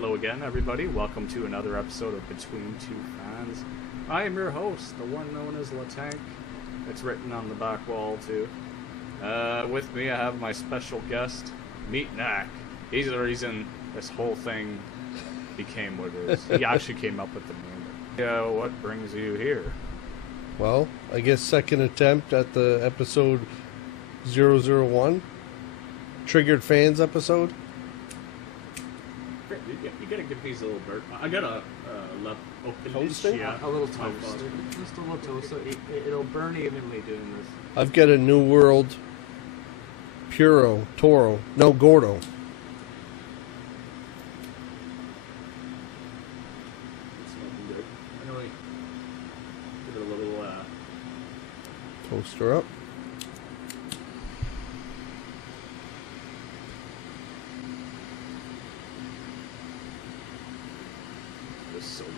Hello again, everybody. Welcome to another episode of Between Two Fans. I am your host, the one known as La Tank. It's written on the back wall, too. With me, I have my special guest, Meat Knack. He's the reason this whole thing became what it is. He actually came up with the name. Yeah, what brings you here? Well, I guess second attempt at the episode 001. Triggered Fans episode. You gotta give these a little bird. I got a toaster? Yeah, a little toast. Just a little toast. So it'll burn evenly doing this. I've got a New World Gordo. It's smoking good. Anyway, give it a little Toaster up. This is so good.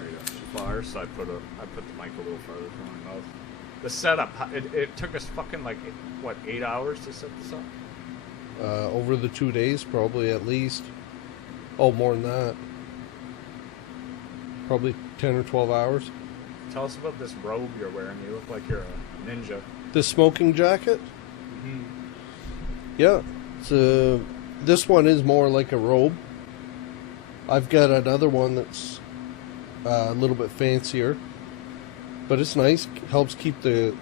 There you go. Bars. So I put the mic a little further from my mouth. The setup. It took us fucking 8 hours to set this up. Over the 2 days, probably at least. Oh, more than that. Probably 10 or 12 hours. Tell us about this robe you're wearing. You look like you're a ninja. The smoking jacket? Mm-hmm. Yeah. This one is more like a robe. I've got another one that's a little bit fancier, but it's nice. Helps keep the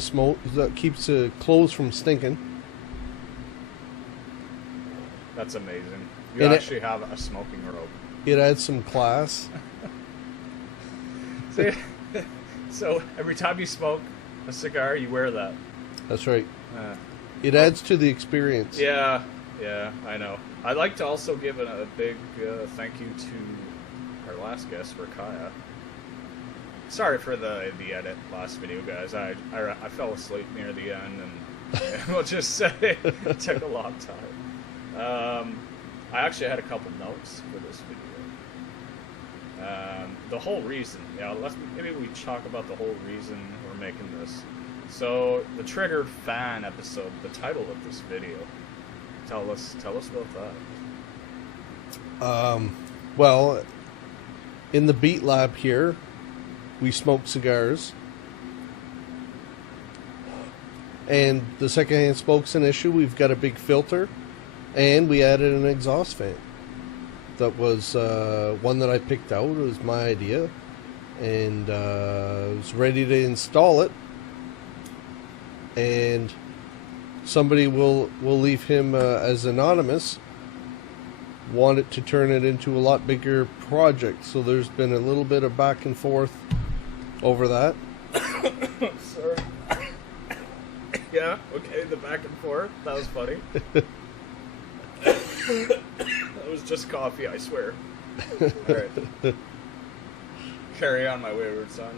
smoke. That keeps the clothes from stinking. That's amazing. You And actually have a smoking robe. It adds some class. So every time you smoke a cigar, you wear that. That's right. It adds to the experience. Yeah, I know. I'd like to also give a big thank you to our last guest, Rakaya. Sorry for the edit last video, guys. I fell asleep near the end, and we'll just say it took a long time. I actually had a couple notes for this video. The whole reason, maybe we talk about the whole reason we're making this. So, the Trigerred Fan episode, the title of this video. Tell us about that. Well, in the Beat Lab here, we smoke cigars. And the secondhand smoke's an issue. We've got a big filter. And we added an exhaust fan. That was one that I picked out. It was my idea. And I was ready to install it. And somebody will leave him as anonymous. Wanted to turn it into a lot bigger project. So there's been a little bit of back and forth over that. Sorry. Yeah, okay, the back and forth. That was funny. That was just coffee, I swear. Alright. Carry on, my wayward son.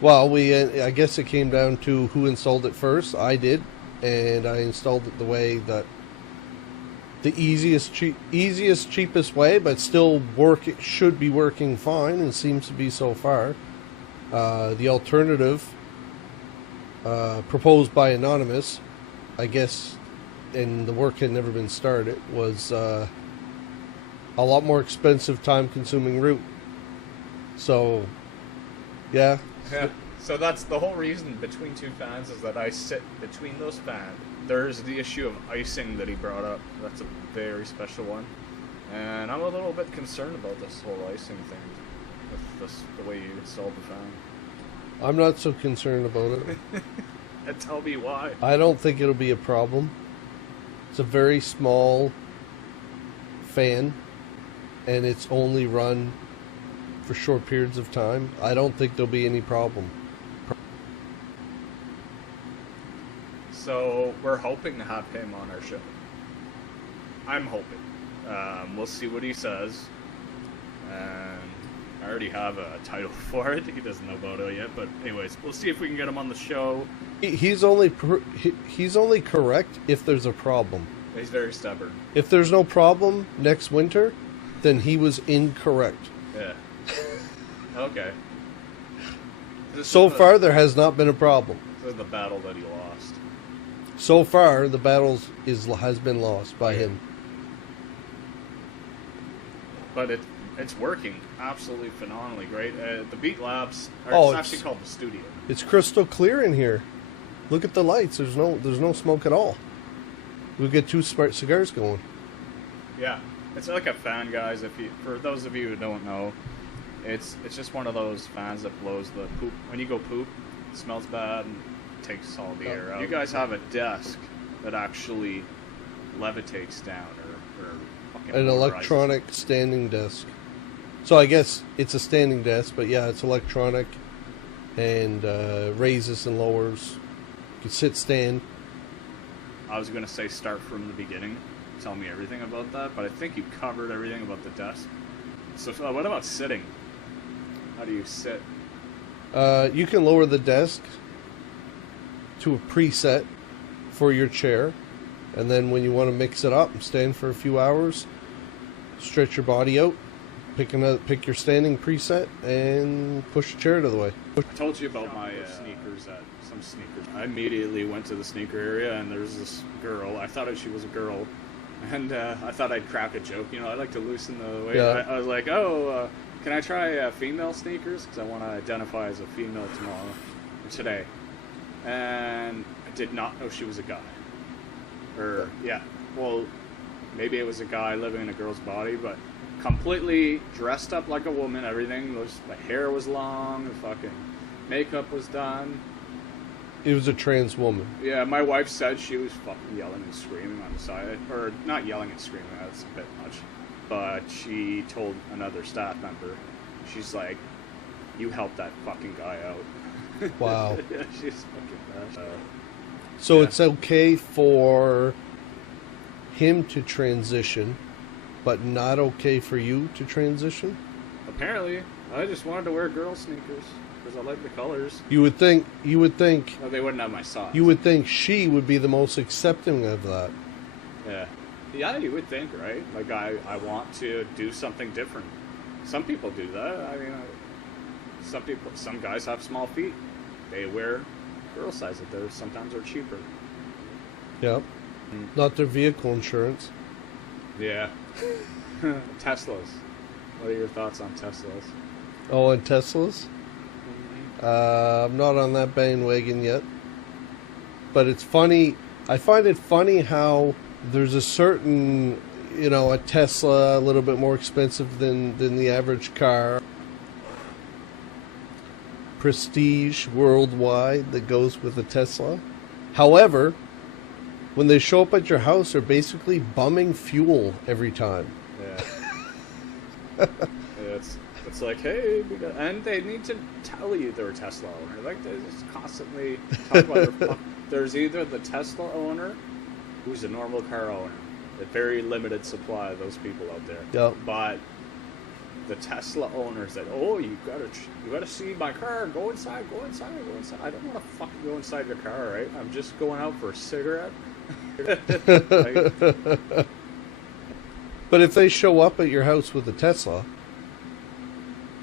Well, I guess it came down to who installed it first. I did, and I installed it the way that the easiest, cheapest way, but still it should be working fine, and seems to be so far. The alternative proposed by Anonymous, I guess, and the work had never been started, was a lot more expensive, time-consuming route. So, yeah. Yeah, so that's the whole reason Between Two Fans is that I sit between those fans. There's the issue of icing that he brought up. That's a very special one. And I'm a little bit concerned about this whole icing thing with the way you installed the fan. I'm not so concerned about it. And tell me why. I don't think it'll be a problem. It's a very small fan, and it's only run for short periods of time. I don't think there'll be any problem. So we're hoping to have him on our show. I'm hoping. We'll see what he says. And I already have a title for it. He doesn't know about it yet, but anyways, we'll see if we can get him on the show. He's only correct if there's a problem. He's very stubborn. If there's no problem next winter, then he was incorrect. Yeah. Okay. So far, there has not been a problem. This is the battle that he lost. So far, the battle has been lost by him. But it's working absolutely phenomenally great. The Beat Labs, it's actually called the studio. It's crystal clear in here. Look at the lights. There's no smoke at all. We get 2 smart cigars going. Yeah, it's like a fan, guys. For those of you who don't know, it's just one of those fans that blows the poop. When you go poop, it smells bad and takes all the air out. You guys have a desk that actually levitates down or fucking An electronic standing desk. So I guess it's a standing desk, but yeah, it's electronic and raises and lowers. You can sit, stand. I was going to say start from the beginning, tell me everything about that, but I think you covered everything about the desk. So what about sitting? How do you sit? You can lower the desk to a preset for your chair, and then when you want to mix it up and stand for a few hours, stretch your body out, pick your standing preset, and push the chair out of the way. I told you about my sneakers some sneakers. I immediately went to the sneaker area, and there's this girl. I thought she was a girl, and I thought I'd crack a joke. You know, I like to loosen the weight. Yeah. I was like, can I try female sneakers? Because I want to identify as a female today. And I did not know she was a guy. Well, maybe it was a guy living in a girl's body, but completely dressed up like a woman. Everything the hair was long, the fucking makeup was done. It was a trans woman. Yeah, my wife said she was fucking yelling and screaming on the side. Or, not yelling and screaming, that's a bit much. But she told another staff member, she's like, you helped that fucking guy out. Wow. Yeah, she's fucking bad. So it's okay for him to transition, but not okay for you to transition? Apparently. I just wanted to wear girl sneakers. Because I like the colors. You would think. Well, they wouldn't have my size. You would think she would be the most accepting of that. Yeah. Yeah, you would think, right? Like, I want to do something different. Some people do that. I mean, some guys have small feet. They wear girl sizes. Sometimes they're cheaper. Yeah. Not their vehicle insurance. Yeah. Teslas. What are your thoughts on Teslas? Oh, and Teslas? I'm not on that bandwagon yet. But it's funny. I find it funny how there's a certain, a Tesla a little bit more expensive than the average car. Prestige worldwide that goes with a Tesla. However, when they show up at your house, they're basically bumming fuel every time. Yeah. It's like, hey, and they need to tell you they're a Tesla owner. Like, they just constantly talk about there's either the Tesla owner, who's a normal car owner, a very limited supply of those people out there. Yep. But the Tesla owners that, you gotta see my car. Go inside. I don't want to fucking go inside your car, right? I'm just going out for a cigarette. But if they show up at your house with a Tesla,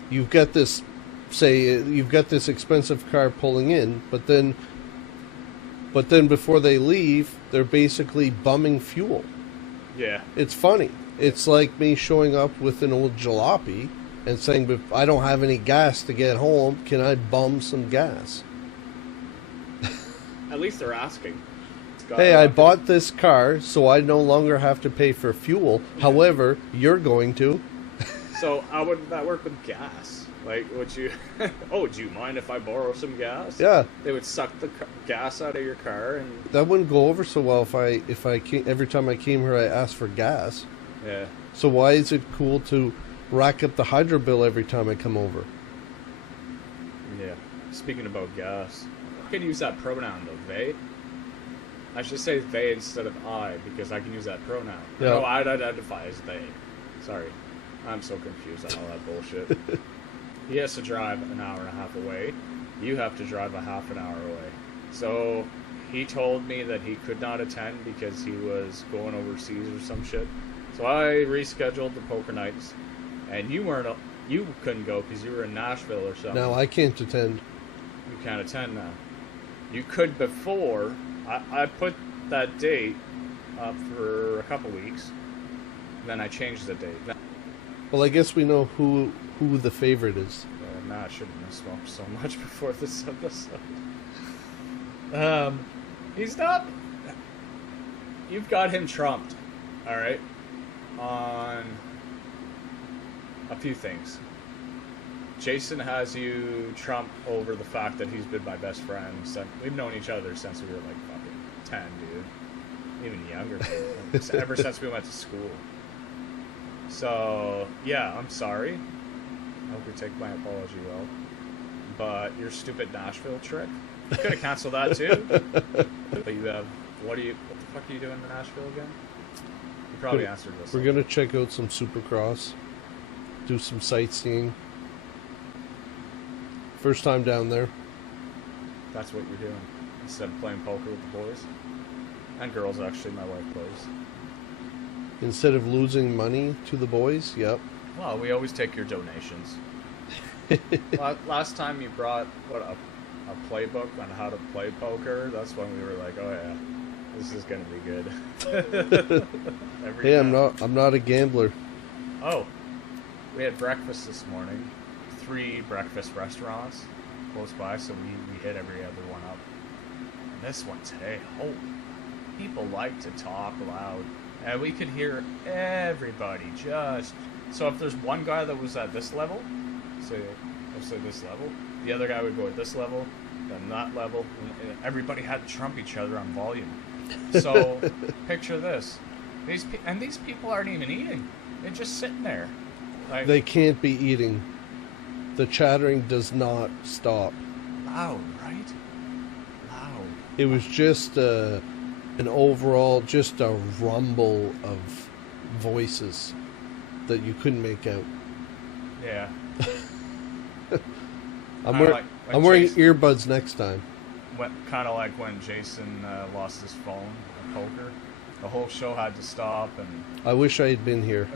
you've got this expensive car pulling in, but then before they leave, they're basically bumming fuel. Yeah. It's funny. It's like me showing up with an old jalopy and saying, but I don't have any gas to get home. Can I bum some gas? At least they're asking. Hey, I bought this car, so I no longer have to pay for fuel. Yeah. However, you're going to. So how would that work with gas? Like, would you... do you mind if I borrow some gas? Yeah. They would suck the gas out of your car and... That wouldn't go over so well if I came, every time I came here I asked for gas. Yeah. So why is it cool to rack up the hydro bill every time I come over? Yeah. Speaking about gas, I can use that pronoun though, they. I should say they instead of I, because I can use that pronoun. Yeah. No, I'd identify as they. Sorry. I'm so confused on all that bullshit. He has to drive an hour and a half away. You have to drive a half an hour away. So he told me that he could not attend because he was going overseas or some shit. So I rescheduled the poker nights, and you couldn't go because you were in Nashville or something. No, I can't attend. You can't attend now. You could before. I put that date up for a couple weeks. Then I changed the date. Well, I guess we know who the favorite is. Nah, I shouldn't have smoked so much before this episode. He's not... You've got him trumped, alright? On a few things. Jason has you trumped over the fact that he's been my best friend. We've known each other since we were like fucking 10, dude. Even younger. Ever since we went to school. So, yeah, I'm sorry. I hope you take my apology well. But your stupid Nashville trip, you could have canceled that too. But you have, what the fuck are you doing in Nashville again? You probably answered this. We're gonna check out some Supercross, do some sightseeing. First time down there. That's what you're doing. Instead of playing poker with the boys. And girls, actually, my wife plays. Instead of losing money to the boys, yep. Well, we always take your donations. Last time you brought, a playbook on how to play poker, that's when we were like, oh yeah, this is going to be good. Hey, I'm not a gambler. Oh, we had breakfast this morning. 3 breakfast restaurants close by, so we hit every other one up. And this one today, people like to talk loud. And we could hear everybody just... So if there's one guy that was at this level, let's say this level, the other guy would go at this level, then that level, and everybody had to trump each other on volume. So picture this. These people aren't even eating. They're just sitting there. Like, they can't be eating. The chattering does not stop. Loud, right? Loud. It was just an overall, just a rumble of voices that you couldn't make out. Yeah. I'm wearing earbuds next time. Kind of like when Jason lost his phone at poker. The whole show had to stop, and I wish I had been here.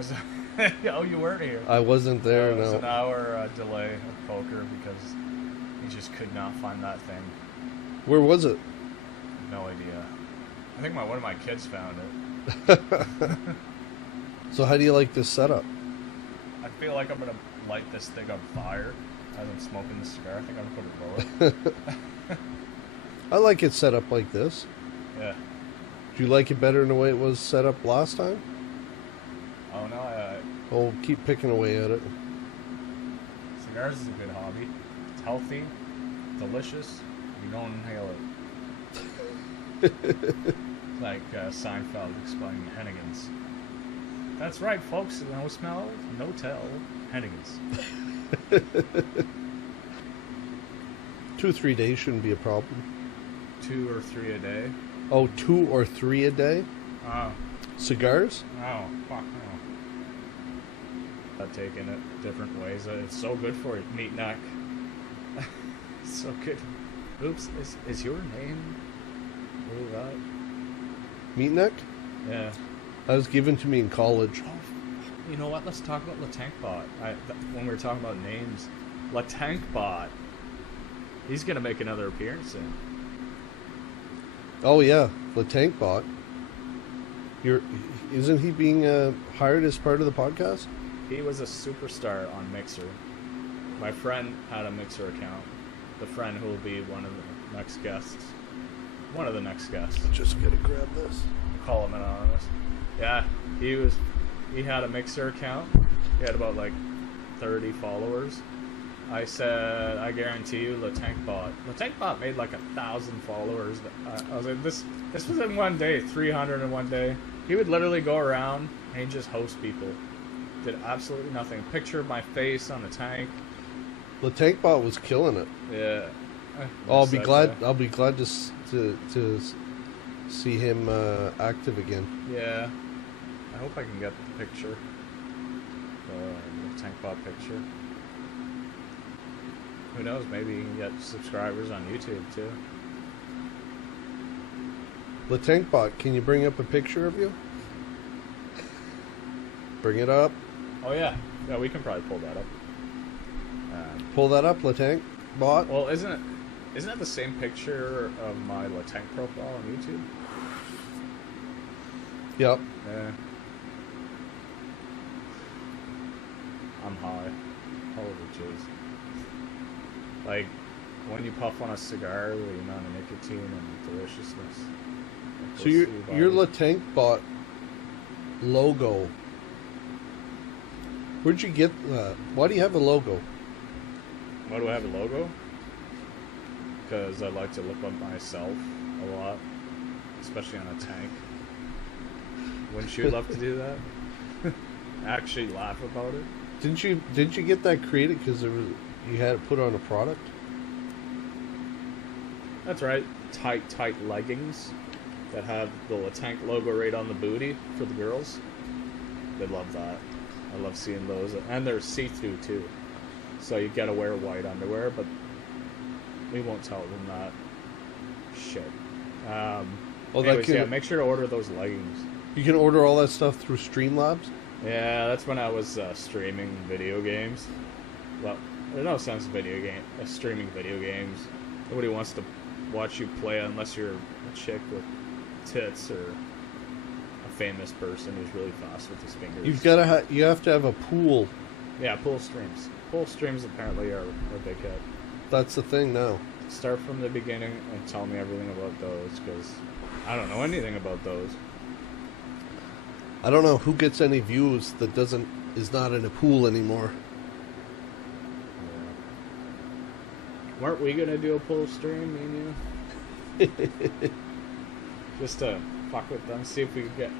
Oh, you weren't here. I wasn't there. It was no. an hour delay of poker because he just could not find that thing. Where was it? No idea. I think one of my kids found it. So how do you like this setup? I feel like I'm gonna light this thing on fire as I'm smoking the cigar. I think I'm gonna put it lower. I like it set up like this. Yeah. Do you like it better than the way it was set up last time? Oh no, Oh, keep picking away at it. Cigars is a good hobby. It's healthy, delicious. You don't inhale it. It's like Seinfeld explaining Hennigan's. That's right, folks. No smell, no tell. Hennigan's. 2 or 3 days shouldn't be a problem. 2 or 3 a day. Oh, 2 or 3 a day? Oh. Cigars? Oh, fuck no. I've taken it different ways. It's so good for you. Meat neck. So good. Oops, is your name really that? Meat neck? Yeah. That was given to me in college. Oh, you know what? Let's talk about Latankbot. When we were talking about names, Latankbot. He's gonna make another appearance soon. Oh yeah, the tank bot. Isn't he being hired as part of the podcast? He was a superstar on Mixer. My friend had a Mixer account. The friend who will be one of the next guests. One of the next guests. Just gotta grab this. Call him anonymous. Yeah, he had a Mixer account. He had about like 30 followers. I said, I guarantee you, Latankbot made like 1,000 followers. I was like, this was in one day, 300 in one day. He would literally go around and he'd just host people. Did absolutely nothing. Picture of my face on the tank. Latankbot was killing it. Yeah. I'll be glad to see him active again. Yeah. I hope I can get the picture. The Latankbot picture. Who knows, maybe you can get subscribers on YouTube, too. Latankbot, can you bring up a picture of you? Bring it up. Oh, yeah. Yeah, we can probably pull that up. Pull that up, Latankbot. Well, isn't it the same picture of my Latank profile on YouTube? Yep. Yeah. I'm high. Holy jeez. Like, when you puff on a cigar, the amount of nicotine and deliciousness. So your Latank bought logo. Where'd you get that? Why do you have a logo? Why do I have a logo? Because I like to look up myself a lot, especially on a tank. Wouldn't you love to do that? Actually laugh about it? Didn't you get that created because you had it put on a product? That's right. Tight leggings that have the Latank logo right on the booty for the girls. They love that. I love seeing those. And they're see-through too. So you gotta wear white underwear, but we won't tell them that. Shit. Anyways, yeah, make sure to order those leggings. You can order all that stuff through Streamlabs? Yeah, that's when I was streaming video games. Well, there's no sense of streaming video games. Nobody wants to watch you play unless you're a chick with tits or a famous person who's really fast with his fingers. You have to have a pool. Yeah, pool streams. Pool streams apparently are a big hit. That's the thing now. Start from the beginning and tell me everything about those, because I don't know anything about those. I don't know who gets any views that is not in a pool anymore. Yeah. Weren't we gonna do a pool stream, me and you? Just to fuck with them, see if we could get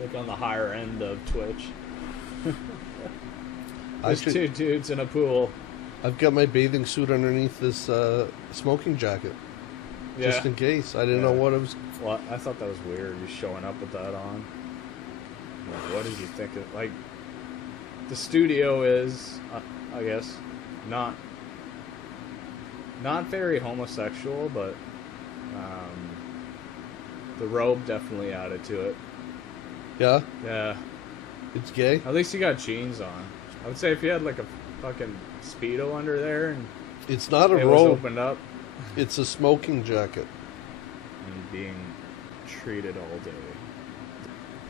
like on the higher end of Twitch. There's two dudes in a pool. I've got my bathing suit underneath this smoking jacket. Yeah. Just in case. I didn't know what it was. Well, I thought that was weird, you showing up with that on. Like, what did you think of, like, the studio is, I guess, not very homosexual, but the robe definitely added to it. Yeah? Yeah. It's gay? At least you got jeans on. I would say if you had like a fucking Speedo under there and it's not a it robe. was opened up. It's a smoking jacket. And being treated all day.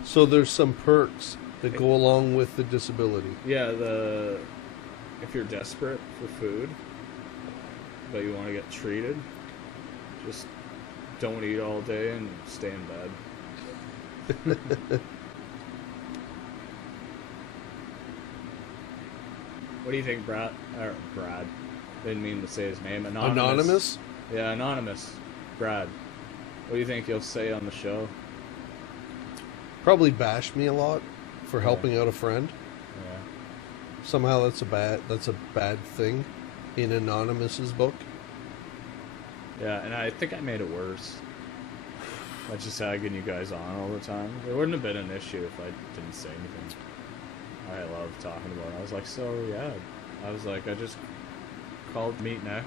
So there's some perks that go along with the disability. Yeah, if you're desperate for food, but you want to get treated, just don't eat all day and stay in bed. What do you think, Brad? Didn't mean to say his name. Anonymous? Yeah, Anonymous. Brad. What do you think he'll say on the show? Probably bash me a lot for helping out a friend. Yeah. Somehow that's a bad thing in Anonymous's book. Yeah, and I think I made it worse. By just egging you guys on all the time. There wouldn't have been an issue if I didn't say anything. I love talking about it. I was like, so yeah. I was like, I just called Meat Neck.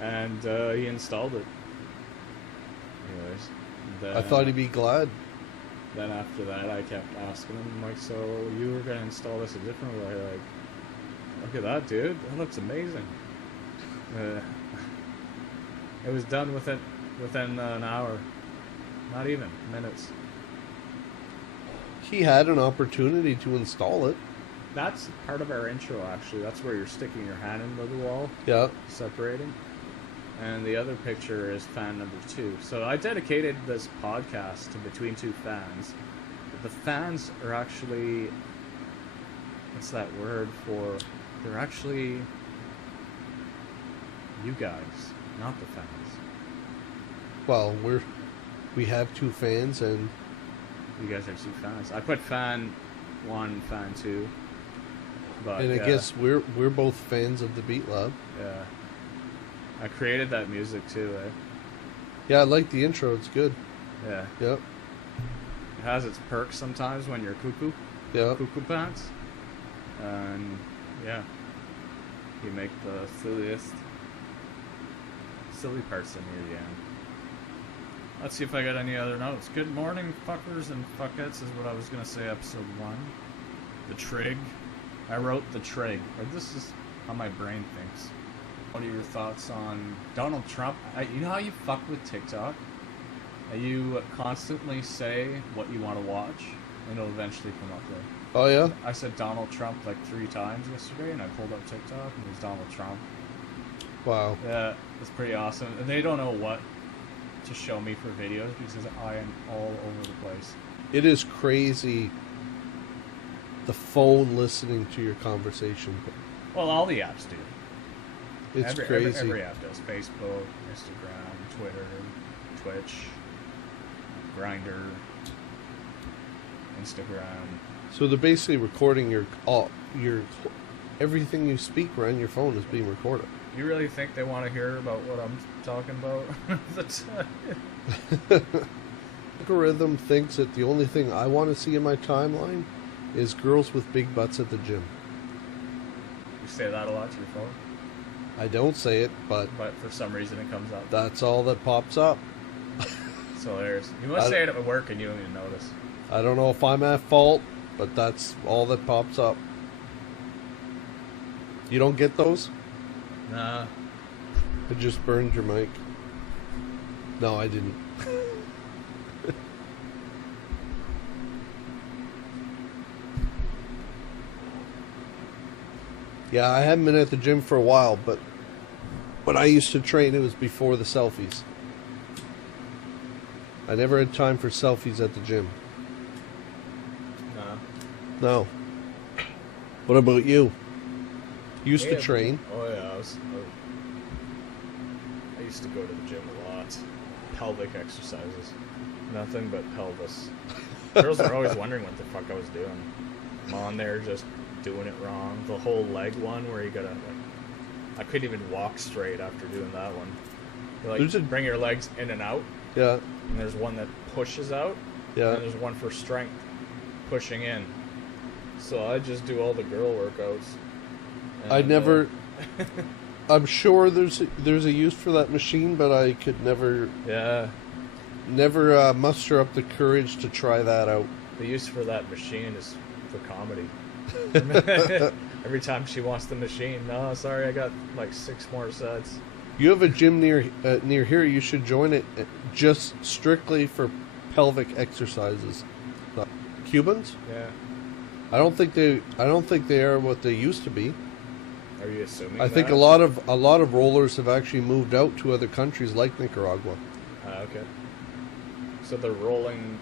And he installed it. Anyways. Then, I thought he'd be glad. Then after that, I kept asking him, like, so you were going to install this a different way? Like, look at that, dude. That looks amazing. It was done within an hour. Not even. Minutes. He had an opportunity to install it. That's part of our intro, actually. That's where you're sticking your hand into the wall. Yeah. Separating. And the other picture is fan number 2. So I dedicated this podcast to Between Two Fans. The fans are actually... What's that word for... They're actually... You guys, not the fans. Well, we have 2 fans and... You guys are 2 fans. I put fan 1, fan 2. But, and I guess we're both fans of the Beat Lab. Yeah. I created that music too, eh? Yeah, I like the intro. It's good. Yeah. Yep. It has its perks sometimes when you're cuckoo. Yeah. Cuckoo pants. And, yeah. You make the silly parts in here again. Let's see if I got any other notes. Good morning, fuckers and fuckettes is what I was going to say, episode 1. The Trig. I wrote the Trig. Or this is how my brain thinks. What are your thoughts on Donald Trump? You know how you fuck with TikTok? You constantly say what you want to watch, and it'll eventually come up there. Oh yeah. I said Donald Trump like 3 times yesterday, and I pulled up TikTok, and it was Donald Trump. Wow. Yeah, it's pretty awesome. And they don't know what to show me for videos because I am all over the place. It is crazy. The phone listening to your conversation. Well, all the apps do. It's crazy. Every app does. Facebook, Instagram, Twitter, Twitch, Grindr, Instagram. So they're basically recording your everything you speak around your phone is being recorded. You really think they want to hear about what I'm talking about? The algorithm thinks that the only thing I want to see in my timeline is girls with big butts at the gym. You say that a lot to your phone? I don't say it, but for some reason it comes up. That's all that pops up. It's hilarious. You must say it at work and you don't even notice. I don't know if I'm at fault, but that's all that pops up. You don't get those? Nah. It just burned your mic. No, I didn't. Yeah, I haven't been at the gym for a while, but when I used to train, it was before the selfies. I never had time for selfies at the gym. No. What about you? You used to train. Oh yeah, I used to go to the gym a lot. Pelvic exercises. Nothing but pelvis. Girls are always wondering what the fuck I was doing. I'm on there just doing it wrong. The whole leg one where you gotta I couldn't even walk straight after doing that one. You like bring your legs in and out. Yeah. And there's one that pushes out. Yeah. And there's one for strength, pushing in. So I just do all the girl workouts. And, I never. I'm sure there's a use for that machine, but I could never. Yeah. Never muster up the courage to try that out. The use for that machine is for comedy. Every time she wants the machine, no, sorry, I got like 6 more sets. You have a gym near here. You should join it, just strictly for pelvic exercises. Cubans? Yeah. I don't think they are what they used to be. Are you assuming? I think a lot of rollers have actually moved out to other countries like Nicaragua. Okay. So they're rolling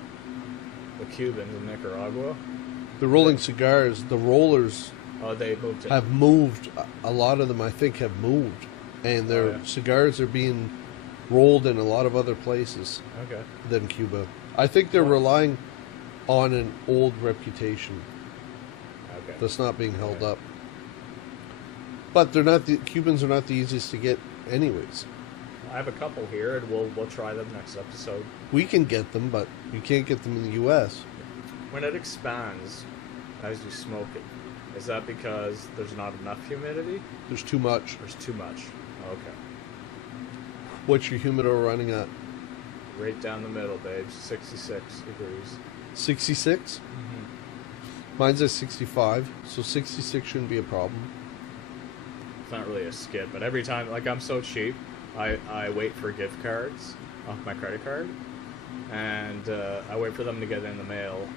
the Cubans in Nicaragua. They're rolling cigars. The rollers. Oh, they moved. Have moved. A lot of them, I think, have moved, and their cigars are being rolled in a lot of other places. Okay. Than Cuba. I think they're relying on an old reputation. Okay. That's not being held up. But they're not. The Cubans are not the easiest to get, anyways. I have a couple here, and we'll try them next episode. We can get them, but you can't get them in the U.S. When it expands as you smoke it, is that because there's not enough humidity? There's too much. There's too much. Okay. What's your humidor running at? Right down the middle, babe. 66 degrees. 66? Mm-hmm. Mine's at 65, so 66 shouldn't be a problem. It's not really a skip, but every time, like, I'm so cheap, I wait for gift cards off my credit card, and I wait for them to get in the mail,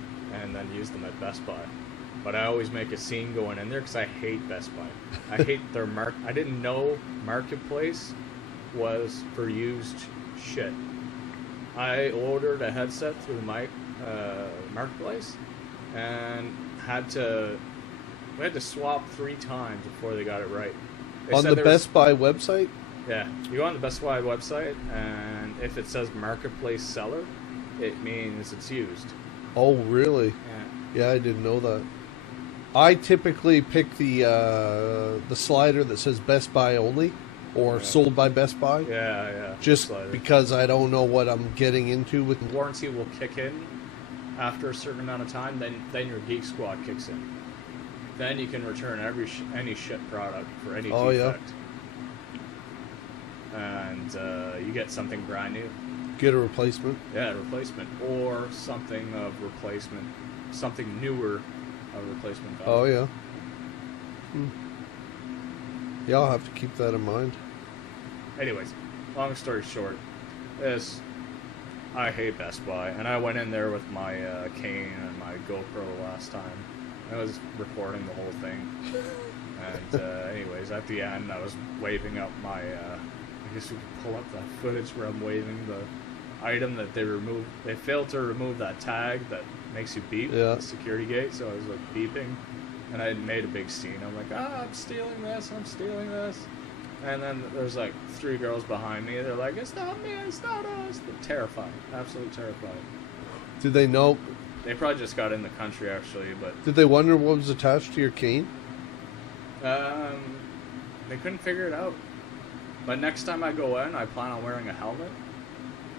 and then use them at Best Buy. But I always make a scene going in there because I hate Best Buy. I hate their I didn't know Marketplace was for used shit. I ordered a headset through my Marketplace, and we had to swap 3 times before they got it right. On the Best Buy website? Yeah, you go on the Best Buy website, and if it says Marketplace seller, it means it's used. Oh, really? Yeah, I didn't know that. I typically pick the slider that says Best Buy only, or sold by Best Buy. Yeah. Just because I don't know what I'm getting into with. Warranty will kick in after a certain amount of time. Then your Geek Squad kicks in. Then you can return any shit product for any defect. And you get something brand new. Get a replacement. Yeah, a replacement, or something of replacement, something newer of replacement value. Oh yeah. Yeah, I'll have to keep that in mind. Anyways, long story short, this I hate Best Buy, and I went in there with my cane and my GoPro last time. I was recording the whole thing, and anyways, at the end, I was waving up my. I guess we could pull up that footage where I'm waving the item that they removed. They failed to remove that tag that makes you beep at the security gate, so I was like beeping, and I made a big scene. I'm like, I'm stealing this, I'm stealing this. And then there's like 3 girls behind me. They're like, it's not me, it's not us. They're terrified, absolutely terrified. Did they know? They probably just got in the country, actually, but... Did they wonder what was attached to your cane? They couldn't figure it out. But next time I go in, I plan on wearing a helmet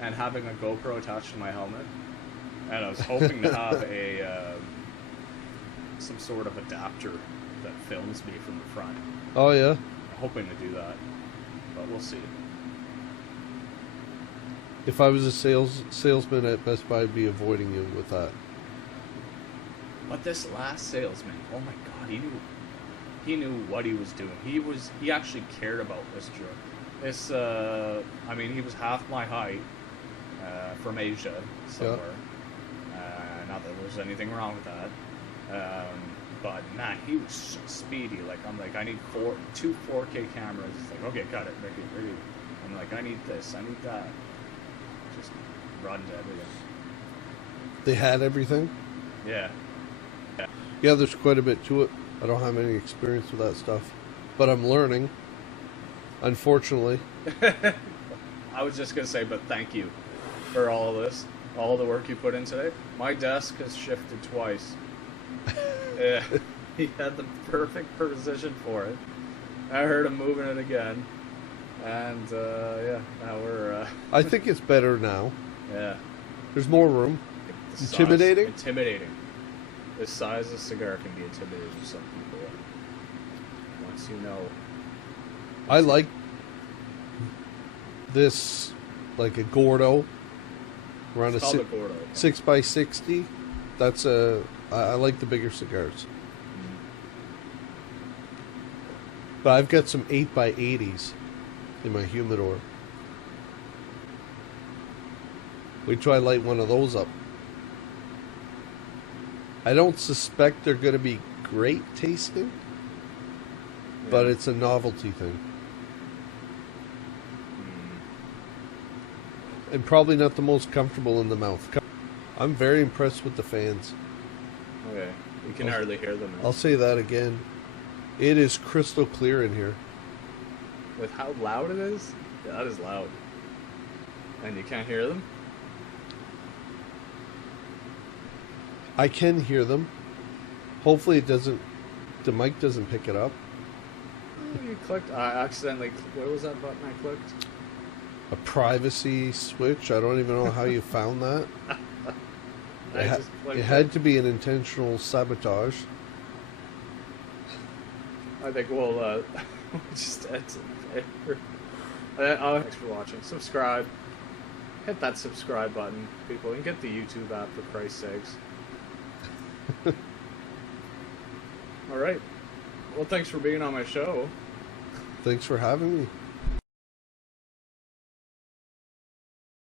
and having a GoPro attached to my helmet. And I was hoping to have a some sort of adapter that films me from the front. Oh, yeah? Hoping to do that, but we'll see. If I was a salesman at Best Buy, I'd be avoiding you with that. But this last salesman, oh my god, he knew what he was doing. He actually cared about this jerk. This I mean, he was half my height, from Asia somewhere. Not that there's anything wrong with that. But man, he was so speedy. Like, I'm like, I need 2 4K cameras. He's like, okay, got it, ready. I'm like, I need this, I need that. Just run to everything. They had everything? Yeah. Yeah, there's quite a bit to it. I don't have any experience with that stuff, but I'm learning. Unfortunately. I was just gonna say, but thank you for all of this, all the work you put in today. My desk has shifted twice. Yeah, he had the perfect position for it. I heard him moving it again, and yeah, now we're. I think it's better now. Yeah, there's more room. Intimidating. Intimidating. The size of cigar can be intimidating to some people. Once you know. I like this, like a Gordo, around it's a Gordo. 6x60. That's a. I like the bigger cigars. But I've got some 8x80s in my humidor. We try light one of those up. I don't suspect they're going to be great tasting, but it's a novelty thing. And probably not the most comfortable in the mouth. I'm very impressed with the fans. Okay, you can hardly hear them. I'll say that again. It is crystal clear in here. With how loud it is? Yeah, that is loud. And you can't hear them? I can hear them. Hopefully it doesn't... The mic doesn't pick it up. Oh, you clicked... I accidentally... What was that button I clicked? A privacy switch. I don't even know how you found that. It had to be an intentional sabotage. I think we'll just thanks for watching. Subscribe. Hit that subscribe button, people, and get the YouTube app for Christ's sakes. Alright. Well, thanks for being on my show. Thanks for having me.